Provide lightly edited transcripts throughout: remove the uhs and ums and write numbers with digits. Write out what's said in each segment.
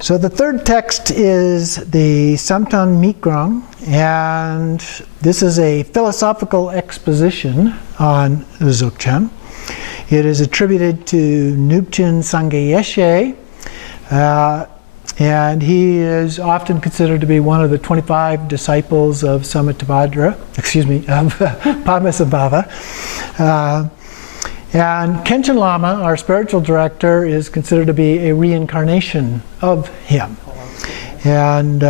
So the third text is the Samtan Mikrang, and this is a philosophical exposition on Dzogchen. It is attributed to Nubchen Sangye Yeshe, and he is often considered to be one of the 25 disciples of Padmasambhava. And Khenchen Lama, our spiritual director, is considered to be a reincarnation of him. And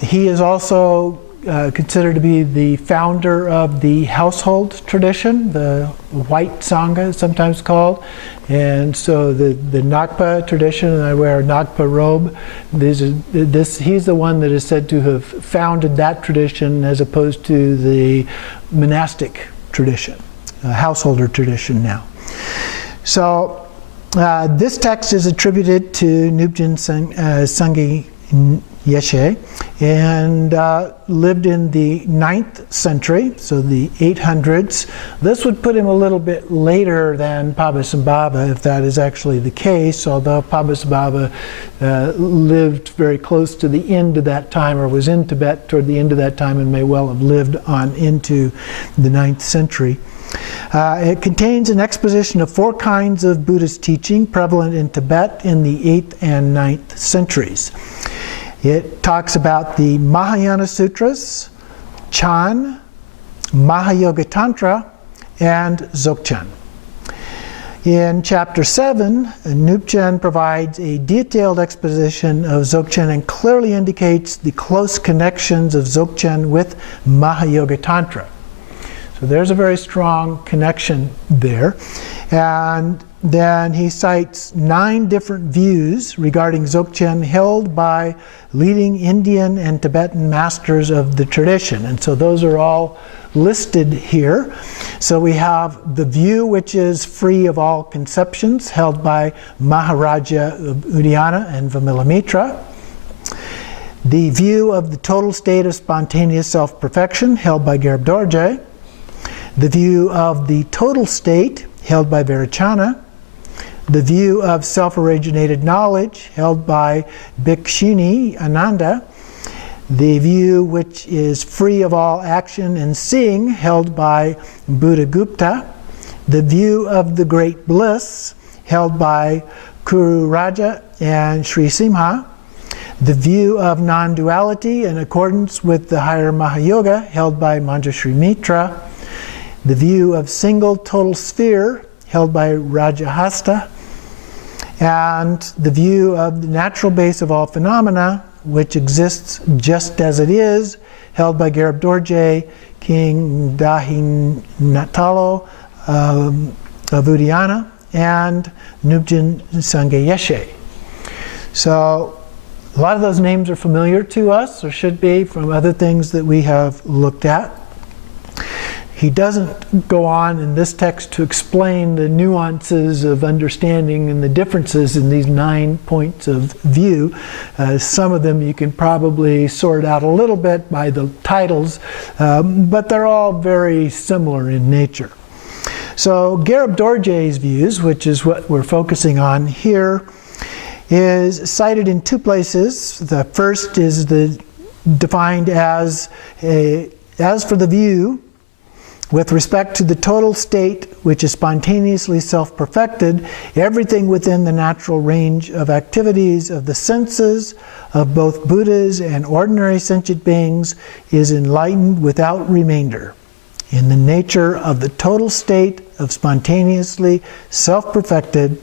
he is also considered to be the founder of the household tradition, the white Sangha sometimes called. And so the Nakpa tradition, and I wear a Nakpa robe, he's the one that is said to have founded that tradition as opposed to the monastic tradition. Householder tradition now. So this text is attributed to Nubchen Sangye Yeshe, and lived in the 9th century, so the 800s. This would put him a little bit later than Padmasambhava, if that is actually the case, although Padmasambhava lived very close to the end of that time, or was in Tibet toward the end of that time, and may well have lived on into the 9th century. It contains an exposition of 4 kinds of Buddhist teaching prevalent in Tibet in the 8th and 9th centuries. It talks about the Mahayana Sutras, Chan, Mahayoga Tantra, and Dzogchen. In chapter 7, Nubchen provides a detailed exposition of Dzogchen and clearly indicates the close connections of Dzogchen with Mahayoga Tantra. So there's a very strong connection there. And then he cites 9 different views regarding Dzogchen held by leading Indian and Tibetan masters of the tradition. And so those are all listed here. So we have the view which is free of all conceptions, held by Maharaja Udayana and Vimalamitra. The view of the total state of spontaneous self-perfection, held by Gerab Dorje. The view of the total state, held by Vairochana. The view of self-originated knowledge, held by Bhikshuni Ananda. The view which is free of all action and seeing, held by Buddhagupta. The view of the great bliss, held by Kuru Raja and Sri Simha. The view of non-duality in accordance with the higher Mahayoga, held by Manjushri Mitra. The view of single total sphere, held by Rajahasta, and the view of the natural base of all phenomena, which exists just as it is, held by Gerab Dorje, King Dahinatalo of Udayana, and Nubchen Sangye Yeshe. So a lot of those names are familiar to us, or should be, from other things that we have looked at. He doesn't go on in this text to explain the nuances of understanding and the differences in these 9 points of view. Some of them you can probably sort out a little bit by the titles, but they're all very similar in nature. So Gerab Dorje's views, which is what we're focusing on here, is cited in 2 places. The first is defined as for the view with respect to the total state which is spontaneously self-perfected, everything within the natural range of activities of the senses of both Buddhas and ordinary sentient beings is enlightened without remainder in the nature of the total state of spontaneously self-perfected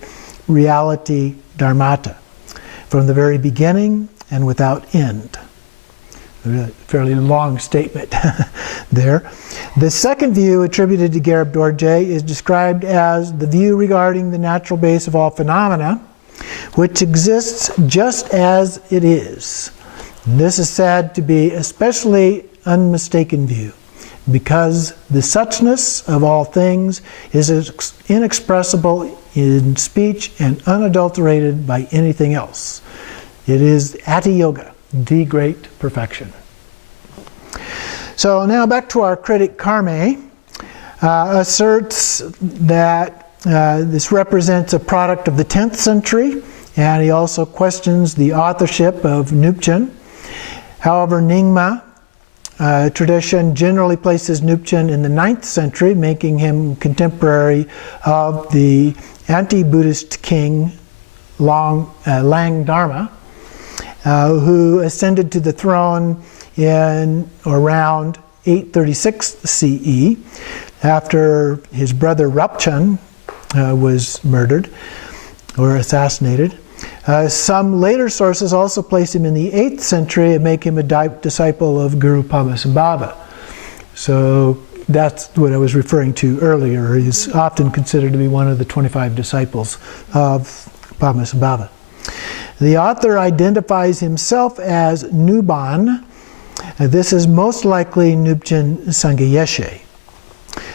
reality dharmata, from the very beginning and without end. A fairly long statement there. The second view attributed to Gerab Dorje is described as the view regarding the natural base of all phenomena, which exists just as it is. And this is said to be especially unmistaken view, because the suchness of all things is inexpressible in speech and unadulterated by anything else. It is Ati Yoga, the great perfection. So now back to our critic Karme, asserts that this represents a product of the 10th century and he also questions the authorship of Nupchen. However, Nyingma tradition generally places Nupchen in the 9th century, making him contemporary of the anti-Buddhist king Lang Dharma, who ascended to the throne in around 836 CE after his brother Rapchen was murdered or assassinated. Some later sources also place him in the 8th century and make him a disciple of Guru Padmasambhava. So that's what I was referring to earlier. He's often considered to be one of the 25 disciples of Padmasambhava. The author identifies himself as Nuban. This is most likely Nupchen Sangye.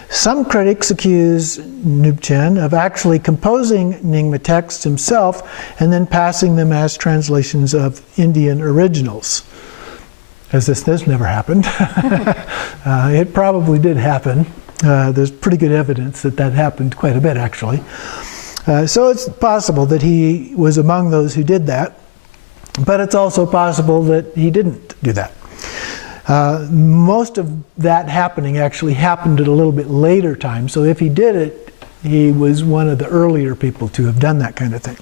Some critics accuse Nupchen of actually composing Nyingma texts himself and then passing them as translations of Indian originals. As this never happened. It probably did happen. There's pretty good evidence that that happened quite a bit, actually. So it's possible that he was among those who did that, but it's also possible that he didn't do that. Most of that happening actually happened at a little bit later time, so if he did it, he was one of the earlier people to have done that kind of thing.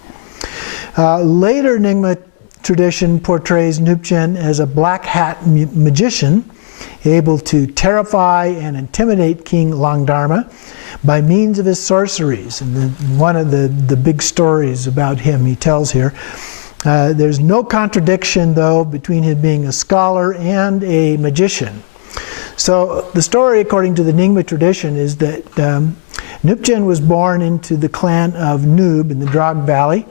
Later Nyingma tradition portrays Nupchen as a black hat magician, able to terrify and intimidate King Langdharma by means of his sorceries. And one of the big stories about him he tells here. There's no contradiction, though, between him being a scholar and a magician. So the story, according to the Nyingma tradition, is that Nupchen was born into the clan of Nub in the Drog Valley.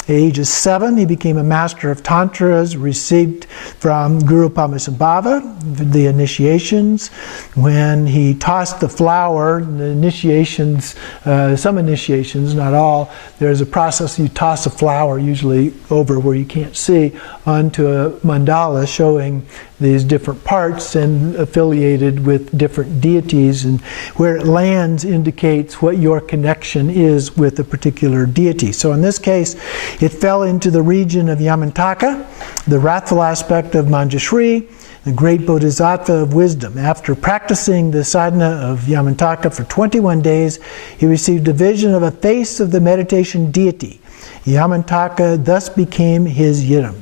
At the age of 7, he became a master of tantras, received from Guru Padmasambhava the initiations. When he tossed the flower, the initiations, some initiations, not all, there's a process you toss a flower, usually over where you can't see, onto a mandala showing these different parts and affiliated with different deities, and where it lands indicates what your connection is with a particular deity. So in this case, it fell into the region of Yamantaka, the wrathful aspect of Manjushri, the great bodhisattva of wisdom. After practicing the sadhana of Yamantaka for 21 days, he received a vision of a face of the meditation deity. Yamantaka thus became his yidam.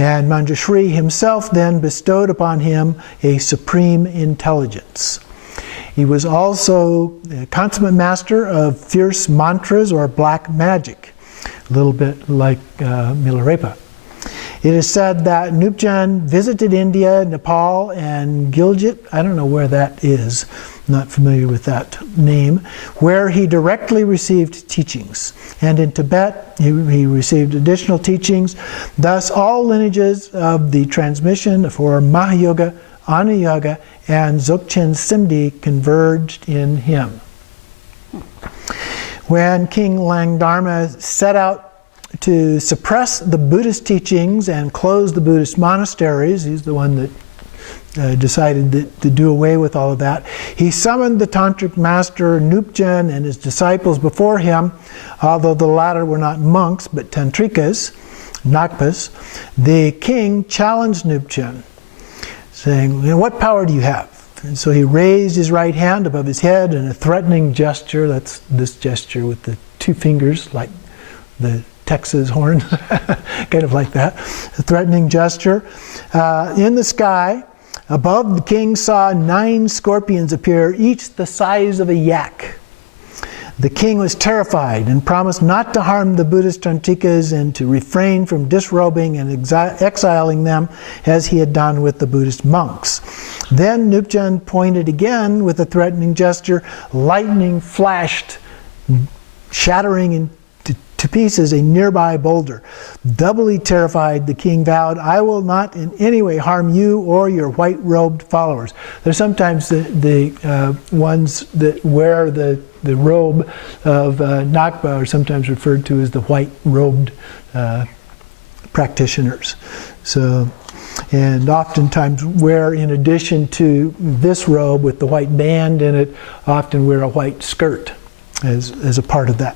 And Manjushri himself then bestowed upon him a supreme intelligence. He was also a consummate master of fierce mantras or black magic, a little bit like Milarepa. It is said that Nupchen visited India, Nepal, and Gilgit. I don't know where that is. Not familiar with that name, where he directly received teachings. And in Tibet, he received additional teachings. Thus, all lineages of the transmission for Mahayoga, Anayoga, and Dzogchen Simdi converged in him. When King Langdharma set out to suppress the Buddhist teachings and close the Buddhist monasteries, he's the one that decided to do away with all of that. He summoned the tantric master Nupchen and his disciples before him, although the latter were not monks but tantrikas, Nakpas. The king challenged Nupchen, saying, "What power do you have?" And so he raised his right hand above his head in a threatening gesture. That's this gesture with the two fingers, like the Texas horn, kind of like that. A threatening gesture. In the sky, above, the king saw 9 scorpions appear, each the size of a yak. The king was terrified and promised not to harm the Buddhist tantrikas and to refrain from disrobing and exiling them as he had done with the Buddhist monks. Then Nupchen pointed again with a threatening gesture. Lightning flashed, shattering into pieces a nearby boulder. Doubly terrified, the king vowed, "I will not in any way harm you or your white-robed followers." There's sometimes the ones that wear the robe of Nakpa are sometimes referred to as the white-robed practitioners. So, and oftentimes wear, in addition to this robe with the white band in it, often wear a white skirt as a part of that.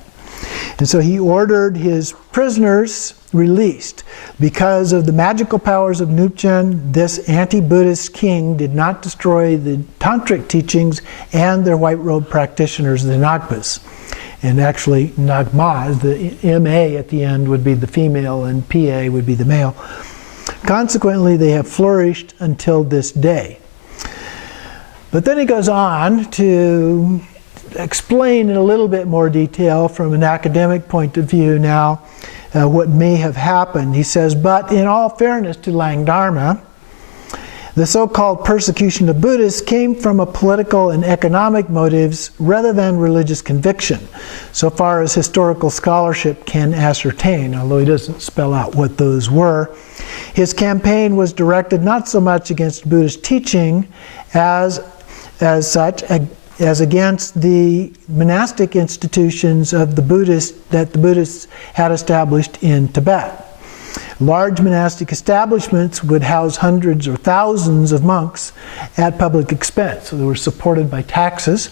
And so he ordered his prisoners released. Because of the magical powers of Dzogchen, this anti-Buddhist king did not destroy the tantric teachings and their white-robed practitioners, the Ngagpas. And actually, Ngagmas, the M-A at the end would be the female and P-A would be the male. Consequently, they have flourished until this day. But then he goes on to explain in a little bit more detail from an academic point of view now what may have happened. He says, but in all fairness to Langdharma, the so-called persecution of Buddhists came from a political and economic motives rather than religious conviction, so far as historical scholarship can ascertain, although he doesn't spell out what those were. His campaign was directed not so much against Buddhist teaching as against the monastic institutions of the Buddhists that the Buddhists had established in Tibet. Large monastic establishments would house hundreds or thousands of monks at public expense. So they were supported by taxes.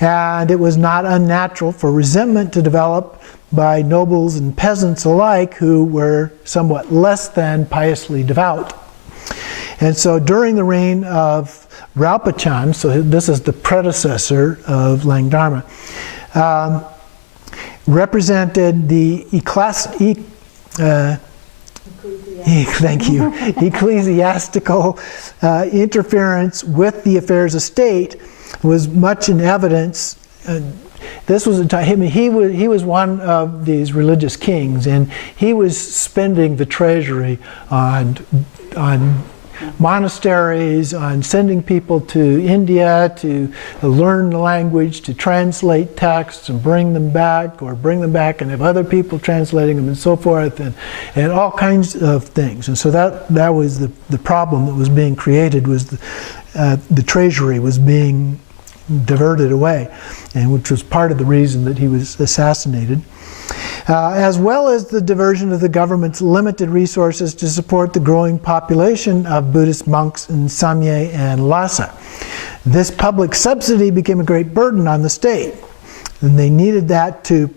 And it was not unnatural for resentment to develop by nobles and peasants alike who were somewhat less than piously devout. And so during the reign of Rinpoche, so this is the predecessor of Langdharma, represented the ecclesiastical interference with the affairs of state was much in evidence. This was he was one of these religious kings, and he was spending the treasury on monasteries, on sending people to India to learn the language, to translate texts and bring them back and have other people translating them and so forth, and all kinds of things. And so that was the problem that was being created, was the treasury was being diverted away, and which was part of the reason that he was assassinated. As well as the diversion of the government's limited resources to support the growing population of Buddhist monks in Samye and Lhasa. This public subsidy became a great burden on the state, and they needed that to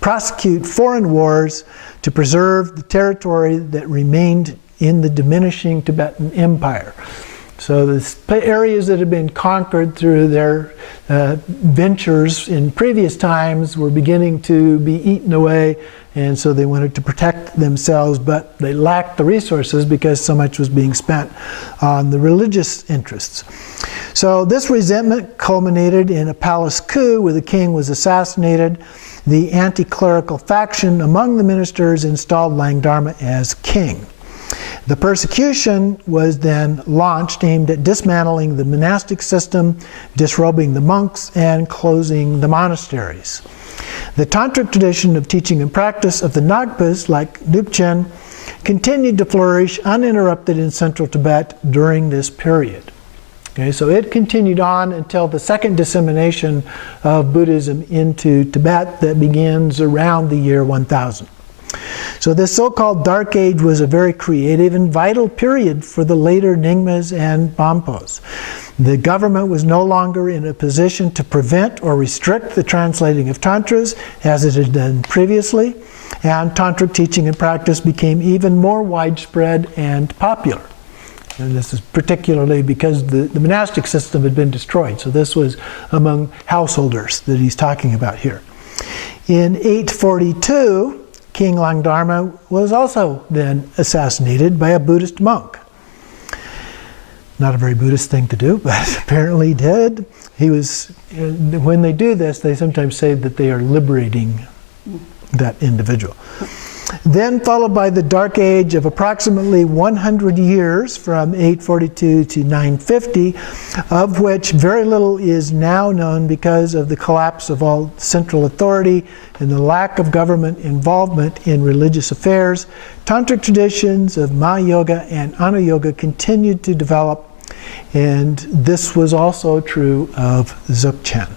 prosecute foreign wars to preserve the territory that remained in the diminishing Tibetan Empire. So the areas that had been conquered through their ventures in previous times were beginning to be eaten away, and so they wanted to protect themselves, but they lacked the resources because so much was being spent on the religious interests. So this resentment culminated in a palace coup where the king was assassinated. The anti-clerical faction among the ministers installed Langdharma as king. The persecution was then launched, aimed at dismantling the monastic system, disrobing the monks, and closing the monasteries. The tantric tradition of teaching and practice of the Ngagpas, like Dzogchen, continued to flourish uninterrupted in central Tibet during this period. Okay, so it continued on until the second dissemination of Buddhism into Tibet that begins around the year 1000. So this so-called Dark Age was a very creative and vital period for the later Nyingmas and Bonpos. The government was no longer in a position to prevent or restrict the translating of tantras as it had done previously, and tantric teaching and practice became even more widespread and popular. And this is particularly because the monastic system had been destroyed. So this was among householders that he's talking about here. In 842, King Langdharma was also then assassinated by a Buddhist monk. Not a very Buddhist thing to do, but apparently he did. He was, when they do this, they sometimes say that they are liberating that individual. Then followed by the Dark Age of approximately 100 years from 842 to 950, of which very little is now known because of the collapse of all central authority and the lack of government involvement in religious affairs. Tantric traditions of Maya Yoga and Ana Yoga continued to develop, and this was also true of Dzogchen.